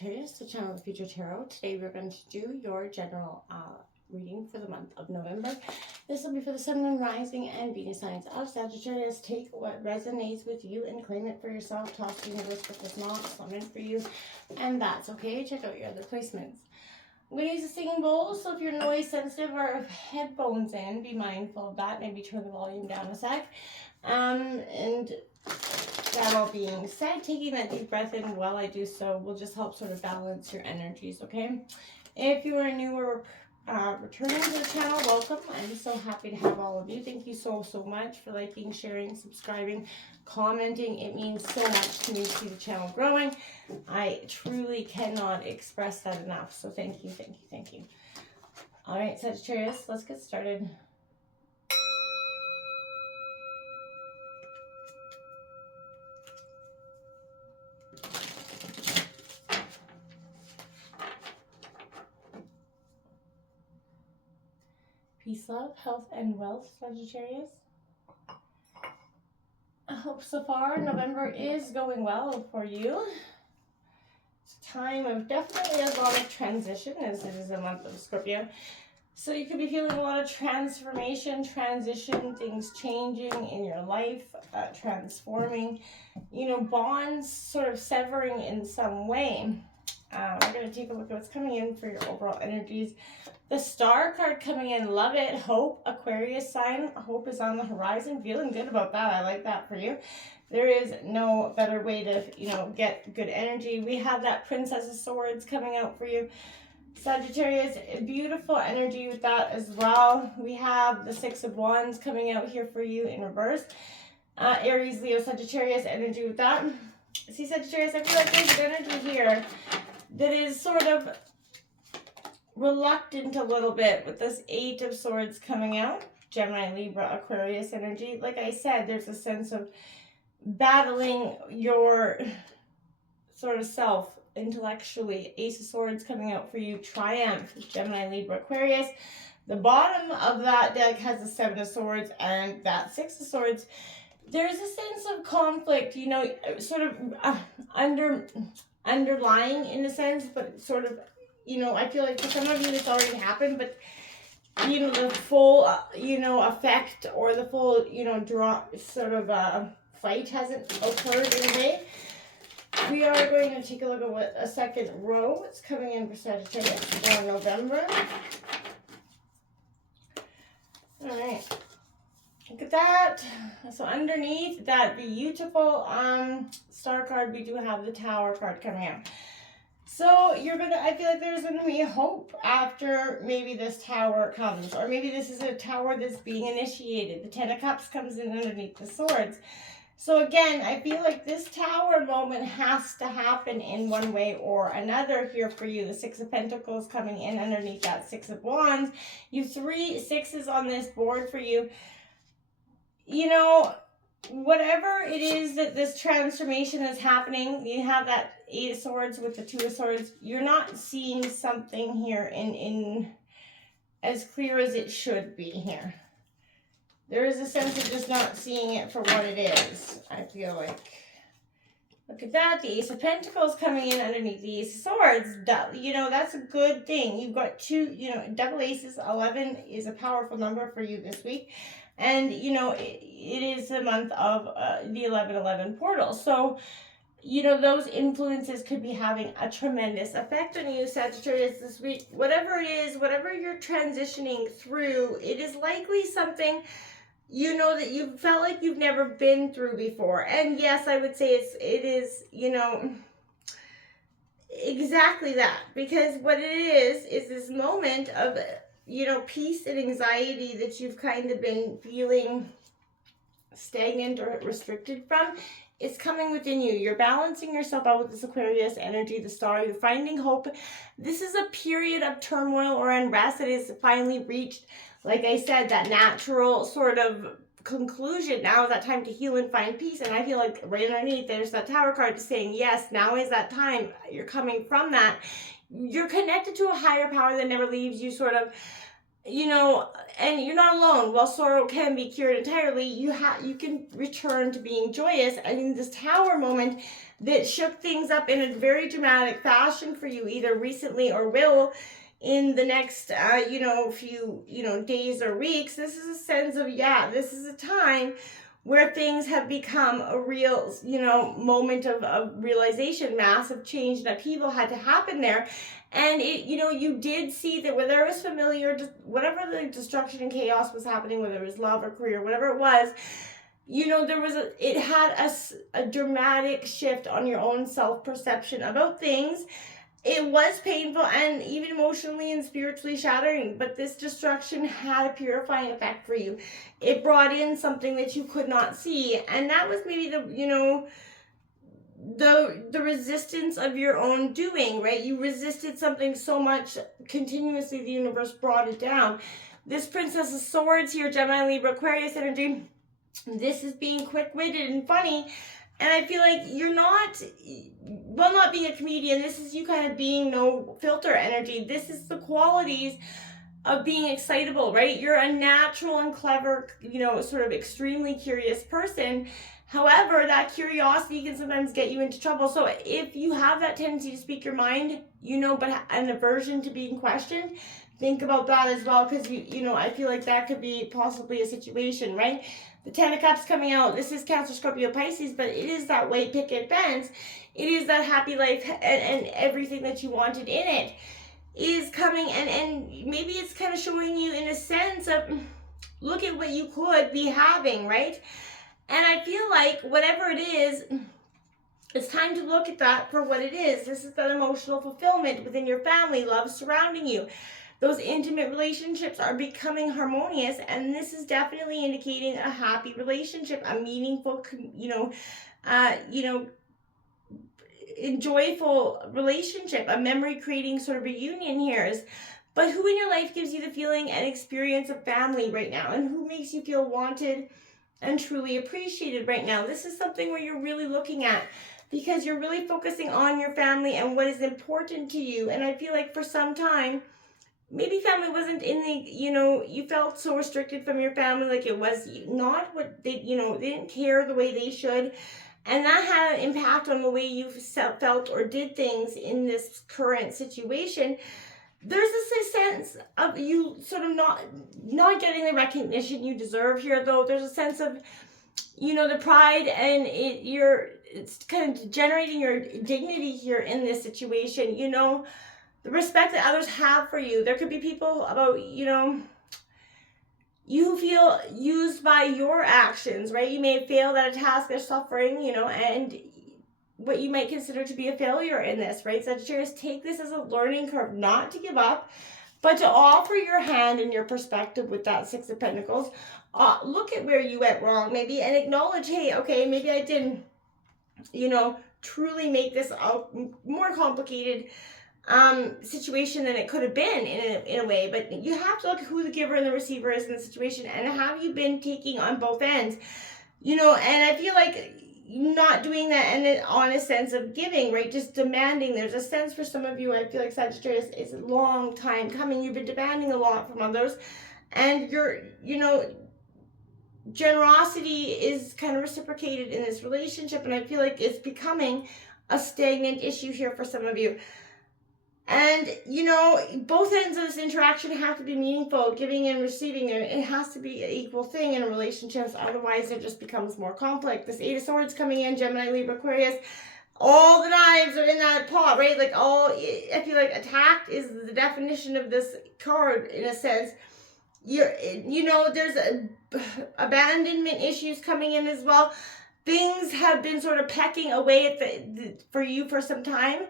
Sagittarius, the channel of Future Tarot. Today we're going to do your general reading for the month of November. This will be for the Sun, Moon, Rising, and Venus signs of Sagittarius. Take what resonates with you and claim it for yourself. Toss the universe what does not. It's not meant for you, and that's okay. Check out your other placements. I'm going to use a singing bowl, so if you're noise sensitive or have headphones in, be mindful of that. Maybe turn the volume down a sec. And that all being said, taking that deep breath in while I do so will just help sort of balance your energies, okay? If you are new or returning to the channel, welcome. I'm so happy to have all of you. Thank you so much for liking, sharing, subscribing, commenting. It means so much to me to see the channel growing. I truly cannot express that enough. So thank you, thank you, thank you. All right, Sagittarius, let's get started. Peace, love, health, and wealth, Sagittarius. I hope so far November is going well for you. It's a time of definitely a lot of transition, as it is a month of Scorpio. So you could be feeling a lot of transformation, transition, things changing in your life, transforming, you know, bonds sort of severing in some way. We're going to take a look at what's coming in for your overall energies. The Star card coming in, love it. Hope, Aquarius sign. Hope is on the horizon. Feeling good about that. I like that for you. There is no better way to, you know, get good energy. We have that Princess of Swords coming out for you. Sagittarius, beautiful energy with that as well. We have the Six of Wands coming out here for you in reverse. Aries, Leo, Sagittarius energy with that. See, Sagittarius, I feel like there's an energy here that is sort of reluctant a little bit with this Eight of Swords coming out. Gemini, Libra, Aquarius energy. Like I said, there's a sense of battling your sort of self intellectually. Ace of Swords coming out for you. Triumph, Gemini, Libra, Aquarius. The bottom of that deck has the Seven of Swords and that Six of Swords. There's a sense of conflict, you know, sort of underlying in a sense, but sort of, you know, I feel like for some of you it's already happened, but, you know, the full, you know, effect or the full, you know, fight hasn't occurred in a way. We are going to take a look at what a second row is coming in for Sagittarius for November. All right. Look at that. So underneath that beautiful Star card, we do have the Tower card coming out. So I feel like there's gonna be hope after maybe this Tower comes, or maybe this is a Tower that's being initiated. The Ten of Cups comes in underneath the Swords. So again, I feel like this Tower moment has to happen in one way or another here for you. The Six of Pentacles coming in underneath that Six of Wands. You have 3 sixes on this board for you. You know, whatever it is that this transformation is happening, you have that Eight of Swords with the Two of Swords. You're not seeing something here in as clear as it should be here. There is a sense of just not seeing it for what it is, I feel like. Look at that, the Ace of Pentacles coming in underneath the Ace of Swords. You know, that's a good thing. You've got 2, you know, double aces. 11 is a powerful number for you this week. And, you know, it is the month of the 11/11 portal. So, you know, those influences could be having a tremendous effect on you, Sagittarius, this week. Whatever it is, whatever you're transitioning through, it is likely something, you know, that you felt like you've never been through before. And yes, I would say it is, you know, exactly that. Because what it is this moment of, you know, peace and anxiety that you've kind of been feeling stagnant or restricted from. It's coming within you. You're balancing yourself out with this Aquarius energy, the Star. You're finding hope. This is a period of turmoil or unrest that is finally reached, like I said, that natural sort of conclusion. Now is that time to heal and find peace. And I feel like right underneath there's that Tower card saying, yes, now is that time. You're coming from that. You're connected to a higher power that never leaves you, sort of, you know, and you're not alone. While sorrow can be cured entirely, you can return to being joyous. And in this Tower moment, that shook things up in a very dramatic fashion for you, either recently or will in the next, few, days or weeks. This is a sense of, this is a time where things have become a real, moment of realization. Massive change and upheaval had to happen there. And you did see that where there was familiar, whatever the destruction and chaos was happening, whether it was love or career, whatever it was, it had a dramatic shift on your own self-perception about things. It was painful and even emotionally and spiritually shattering, but this destruction had a purifying effect for you. It brought in something that you could not see, and that was maybe the resistance of your own doing, right? You resisted something so much continuously, the universe brought it down. This Princess of Swords here, Gemini, Libra, Aquarius energy, this is being quick-witted and funny. And I feel like you're not being a comedian, this is you kind of being no filter energy. This is the qualities of being excitable, right? You're a natural and clever, sort of extremely curious person. However, that curiosity can sometimes get you into trouble. So if you have that tendency to speak your mind, but an aversion to being questioned, think about that as well, because, I feel like that could be possibly a situation, right? The Ten of Cups coming out. This is Cancer, Scorpio, Pisces, but it is that white picket fence. It is that happy life and everything that you wanted in it is coming. And maybe it's kind of showing you in a sense of, look at what you could be having, right? And I feel like whatever it is, it's time to look at that for what it is. This is that emotional fulfillment within your family, love surrounding you. Those intimate relationships are becoming harmonious, and this is definitely indicating a happy relationship, a meaningful, enjoyable relationship, a memory-creating sort of reunion here. But who in your life gives you the feeling and experience of family right now, and who makes you feel wanted and truly appreciated right now? This is something where you're really looking at, because you're really focusing on your family and what is important to you. And I feel like for some time, maybe family wasn't in the, you felt so restricted from your family, like it was not what they, they didn't care the way they should. And that had an impact on the way you felt or did things in this current situation. There's this sense of you sort of not getting the recognition you deserve here, though. There's a sense of, the pride and it's kind of generating your dignity here in this situation, the respect that others have for you. There could be people about, you feel used by your actions, right? You may have failed at a task or suffering, and what you might consider to be a failure in this, right? Sagittarius, take this as a learning curve, not to give up, but to offer your hand and your perspective with that Six of Pentacles. Look at where you went wrong, maybe, and acknowledge, hey, okay, maybe I didn't, truly make this a more complicated situation than it could have been in a way. But you have to look at who the giver and the receiver is in the situation, and have you been taking on both ends, and I feel like not doing that and on a sense of giving, right? Just demanding. There's a sense for some of you, I feel like Sagittarius, it's a long time coming. You've been demanding a lot from others, and your generosity is kind of reciprocated in this relationship, and I feel like it's becoming a stagnant issue here for some of you. And, both ends of this interaction have to be meaningful, giving and receiving. It has to be an equal thing in a relationship. Otherwise, it just becomes more conflict. This Eight of Swords coming in, Gemini, Libra, Aquarius. All the knives are in that pot, right? Like I feel like attacked is the definition of this card in a sense. There's abandonment issues coming in as well. Things have been sort of pecking away at for you for some time.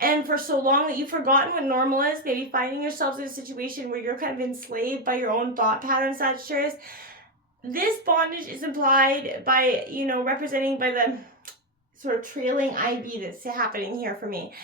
And for so long that you've forgotten what normal is, maybe finding yourselves in a situation where you're kind of enslaved by your own thought patterns, Sagittarius. This bondage is implied by, representing by the sort of trailing ivy that's happening here for me.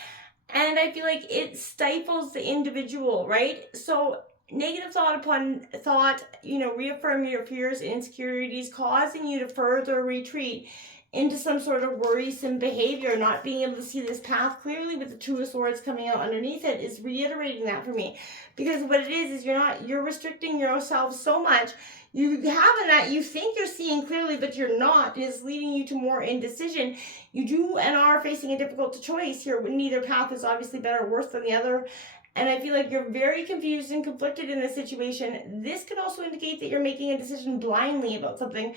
And I feel like it stifles the individual, right? So negative thought upon thought, reaffirm your fears and insecurities, causing you to further retreat into some sort of worrisome behavior, not being able to see this path clearly with the Two of Swords coming out underneath it is reiterating that for me. Because what it is you're restricting yourself so much, you having that, you think you're seeing clearly, but you're not. It is leading you to more indecision. You do and are facing a difficult choice here. Neither path is obviously better or worse than the other. And I feel like you're very confused and conflicted in this situation. This could also indicate that you're making a decision blindly about something.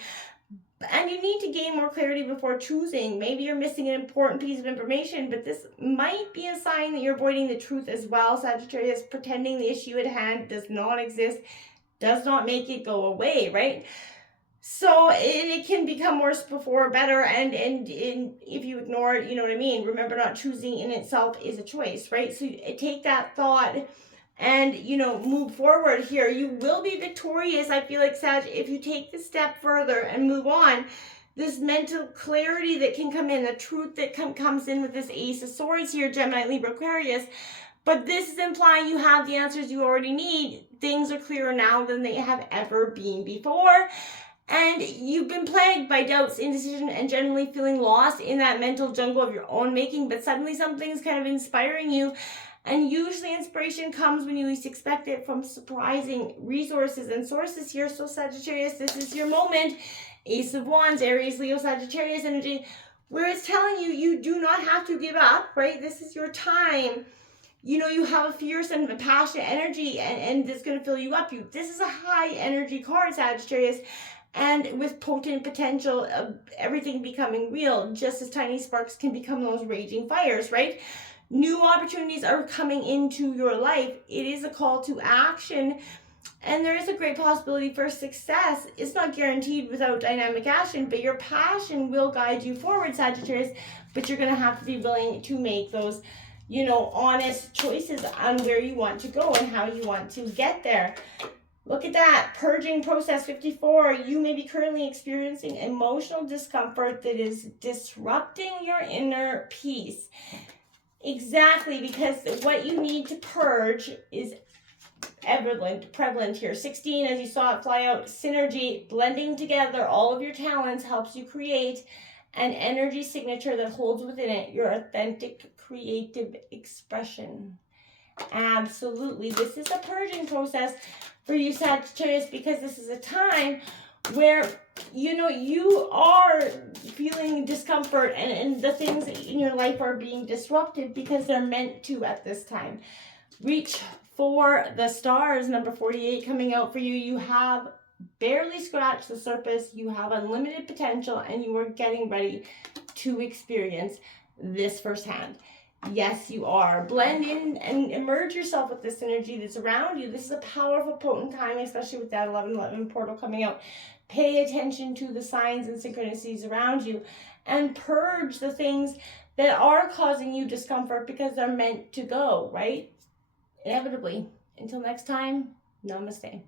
And you need to gain more clarity before choosing. Maybe you're missing an important piece of information, but this might be a sign that you're avoiding the truth as well, Sagittarius. Pretending the issue at hand does not exist does not make it go away, right? So it can become worse before better, and if you ignore it, you know what I mean? Remember, not choosing in itself is a choice, right? So take that thought and, you know, move forward here. You will be victorious, I feel like, Sag, if you take the step further and move on. This mental clarity that can come in, the truth that comes in with this Ace of Swords here, Gemini, Libra, Aquarius. But this is implying you have the answers you already need. Things are clearer now than they have ever been before. And you've been plagued by doubts, indecision, and generally feeling lost in that mental jungle of your own making. But suddenly something's kind of inspiring you. And usually inspiration comes when you least expect it, from surprising resources and sources here. So Sagittarius, this is your moment. Ace of Wands, Aries, Leo, Sagittarius energy, where it's telling you, you do not have to give up, right? This is your time. You know, you have a fierce and a passionate energy, and it's going to fill you up. This is a high energy card, Sagittarius. And with potent potential of everything becoming real, just as tiny sparks can become those raging fires, right? New opportunities are coming into your life. It is a call to action, and there is a great possibility for success. It's not guaranteed without dynamic action, but your passion will guide you forward, Sagittarius. But you're going to have to be willing to make those, you know, honest choices on where you want to go and how you want to get there. Look at that, purging process 54. You may be currently experiencing emotional discomfort that is disrupting your inner peace. Exactly, because what you need to purge is prevalent here. 16, as you saw it fly out, synergy, blending together all of your talents helps you create an energy signature that holds within it your authentic creative expression. Absolutely. This is a purging process for you, Sagittarius, because this is a time where, you know, you are feeling discomfort, and the things in your life are being disrupted because they're meant to at this time. Reach for the stars, number 48 coming out for you. You have barely scratched the surface. You have unlimited potential, and you are getting ready to experience this firsthand. Yes, you are. Blend in and immerse yourself with this energy that's around you. This is a powerful, potent time, especially with that 11-11 portal coming out. Pay attention to the signs and synchronicities around you and purge the things that are causing you discomfort because they're meant to go, right? Inevitably. Until next time, namaste.